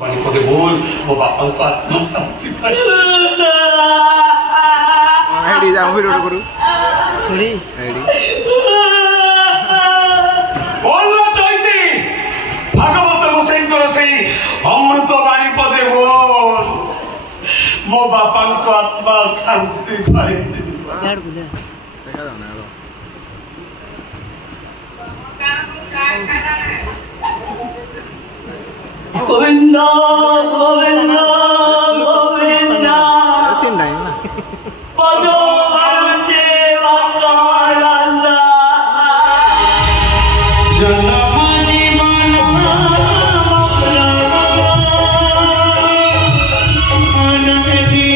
पदे बोल वो बापा को आत्मा शांति पाए आईडी जाऊं वीडियो करू थोड़ी आईडी बोलो चैती भागवत गोसाईंकर सेई अमृत वाणी पदे बोल मो बापा को आत्मा शांति पाए देखा जाओ ना गोविंदा गोविंदा गोविंदा सीन नहीं ना पदो वरचे वाकालंदा जन्म जीवन अनहदी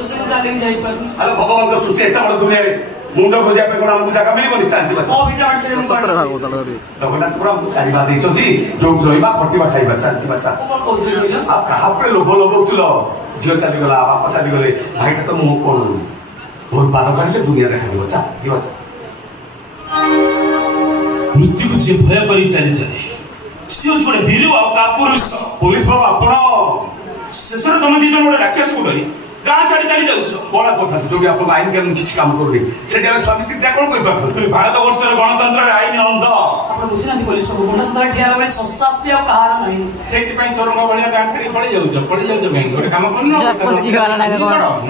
अरे भगवान तो सोचे इतना बड़ा दुनिया रे मुंडो हो जाए पे कोना हमको जगह मिली बोली चांची बच्चा सत्र भाग होता लगे जगन्नाथ पुरा हमको चारि बात देइछो दी जो जइबा खटिबा खाइबा चांची बच्चा आ कहा पे लोभ लगौथिलो जियो चाली गला बापा चाली गले भाईटा तो मु कोन भोर पाद काढले दुनिया देखा जी बच्चा मृत्यु को जे भय करी चली चले सियो छोड़े वीर आ का पुरुष पुलिस बाबा आपण शेषर तुम दी जन राक्षस को डरी गाँ छाड़ी चली जाउछ बड़ा कथा जोडी आपण आईन कानून किछ काम करूनी से जने स्वामी स्त्री क्या कोन करि पाछ भारत वर्ष गणतंत्र आईन अंध आपण बुझिना पुलिस को गुंडा सदा ठिया रे सशास्ति आ कहार नहीं सेति पई चोरंग बळिया गाँ छाड़ी पड़ी जाउछ बैंक गोटे काम करनो पंची वाला नाही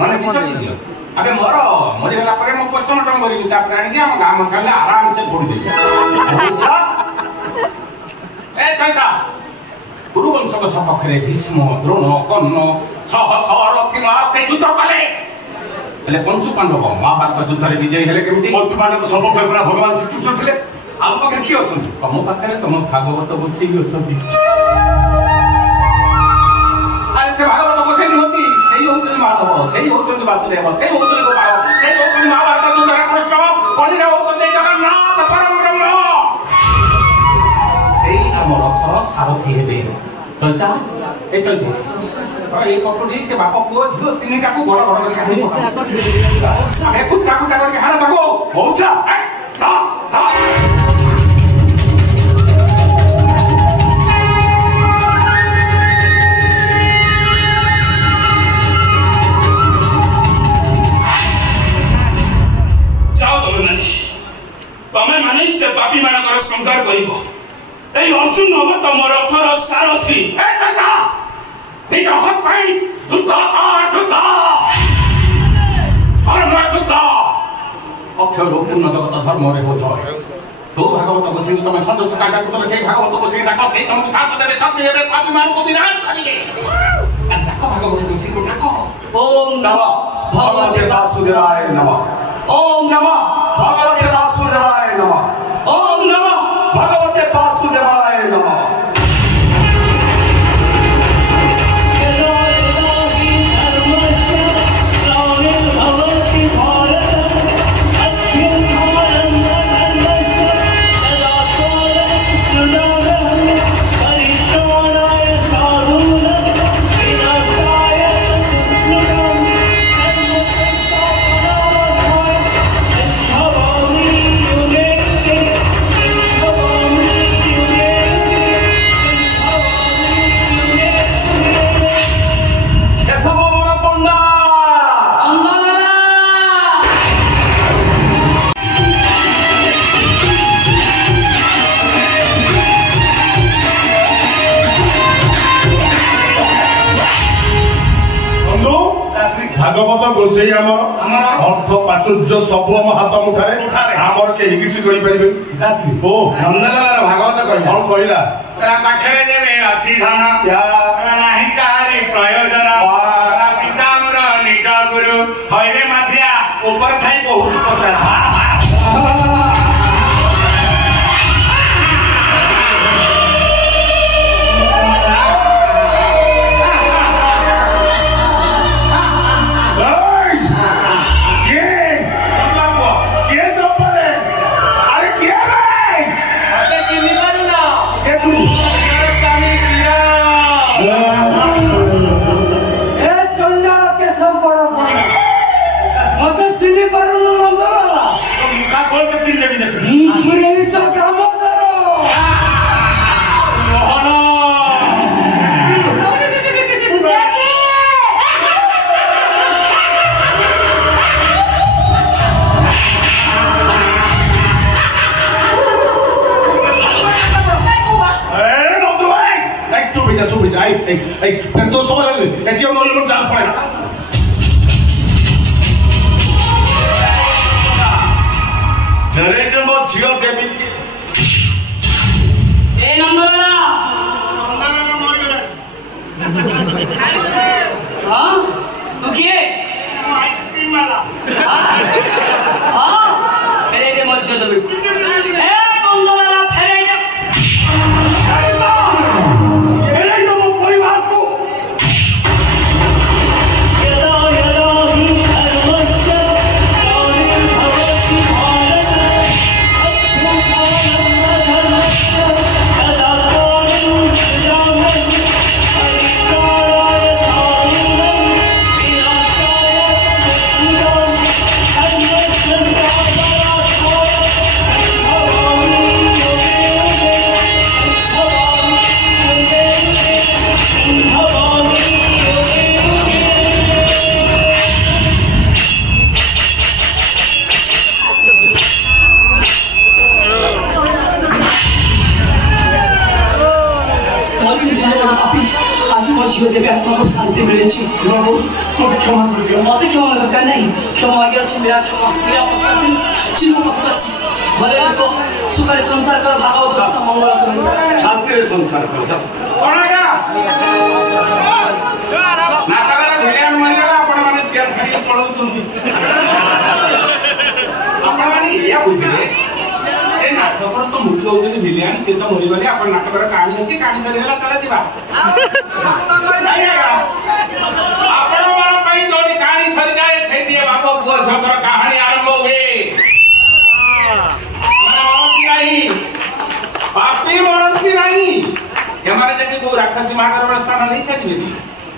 माने विषय दियो अबे मरी गला परे मो पोस्टमार्टम करी तापर आनी हम गाँ मसाला आराम से फोड़ दे ए चैता गुरुवंश को सपक्षरे भीष्म द्रोण कर्ण सहरथी महाते युद्ध कले हेले पंचु पांडव महाभारत युद्ध रे विजयी हेले केमिति पंचु पांडव सपक्षरे पूरा भगवान श्री कृष्ण थिले आप पाखे की अछन तम पाखे तम भागवत बसी भी अछती अरे से भागवत बसी होती सेही होती माधव सेही होती वासुदेव सेही होती गोपाल सेही होती महाभारत युद्ध रे कृष्ण कली रे होती जगन्नाथ परम ब्रह्म सेही हमर अक्षर सारथी हेबे चलता ए चलती अरे ये कटोरी से बाप पुओ झियो तीनटा को बड़ बड़ करके हानि अरे कुत्ता कुत्ता करके हाना ताको मौसा ता ता जाओ तमे माने से पापी मानकर संहार करिवो ए अर्जुन नब तम रथर सारथी ए तका निज हक पाई युद्ध युद्ध धर्म युद्ध अक्षर पूर्ण जगत धर्म रे हो जय तो भागवत बसी तुम सदस्य काटा तुम से भागवत बसी डाको से तुम साथ देवे शक्ति देवे पापी मान को विनाश करिवे डाको भागवत बसी को डाको ओम नमः भगवते वासुदेवाय नमः ओम नमः भगवते वासुदेवाय नमः ओम नमः भगवते वासुदेवाय नमः ସୂର୍ଯ୍ୟ ସବୁ ଆମ ହାତ ମୁଠାରେ ଆମର କେହି କିଛି କରିପାରିବେ ଓ ନନ୍ଦଲାଲ ଭାଗବତ କହିଲା କଣ କହିଲା ପାଖରେ ଯେବେ ଅଛି ଧନ ନାହିଁ କାହାରି ପ୍ରୟୋଜନ ପିତା ଆମର ନିଜ ଗୁରୁ ହଇରେ ମାଧିଆ ଉପରେ ଥାଇ ବହୁତ ପଚାର तो समझ चाल पड़ेगा झरेके मो झियो देवी ए नंदलाला हां तू के आइसक्रीम वाला हां मेरे के मो झियो देवी ए नंदलाला फेरे दे देवी आत्मा को शांति मिले प्रभु मत क्षमा कर दियो मत क्षमा दरकार नहीं क्षमा मांगे अछि मेरा क्षमा मेरा पक्का चिन्ह पक्का भले को सुखरे संसार कर भागवत कृष्ण मंगल कर शांति रे संसार कर जा कोणागा नाटकरा भिलियन मरिगला आपण माने चेयर छाडी पळौचंती आपण माने या बुझिले ए नाटकर तो मुख्य होउछन भिलियन से तो मरिगले आपण नाटकर कहानी अछि कहानी सरीला चला दिबा आपण मार पई दोनी कहानी सरी जाए छेटिए बाप पुआ झगर कहानी आरंभ हुए मरती नहीं पापी मरती नहीं हमारे जति को राक्षसी मागर स्थान नहीं सरी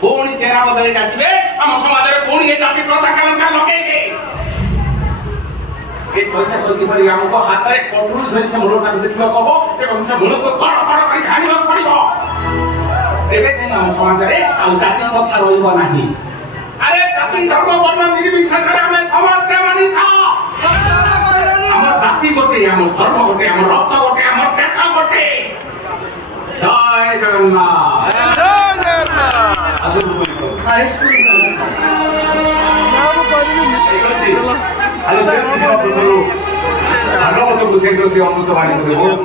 पुणी चेहरा बदल आसबे हम समाज रे पुणी ए जाति प्रथा कलंका लकेबे ए चोइता चोइती परि हमको हाथ रे कटुरी धरि से मुड़टा देखिबा कहबो एवं से मुड़ को बड़ बड़ करी खानिबा पड़िबो तेबे हम समाज रे आ जाति प्रथा रहिबो नाही अरे जाति धर्म वर्ण निर्विशेष रे हम समस्त मनीष हम जाति गोटे हम धर्म गोटे हम रक्त गोटे हम देखा गोटे जय जगन्नाथ असु पुलिस अरे सुन अरे चल प्रभु भागवत को सेंटर से अमृत वाणी को बोल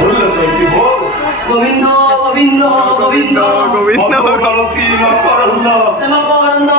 बोल चलती बोल गोविंद गोविंद गोविंद गोविंद गलती न करल्ला क्षमा करंदा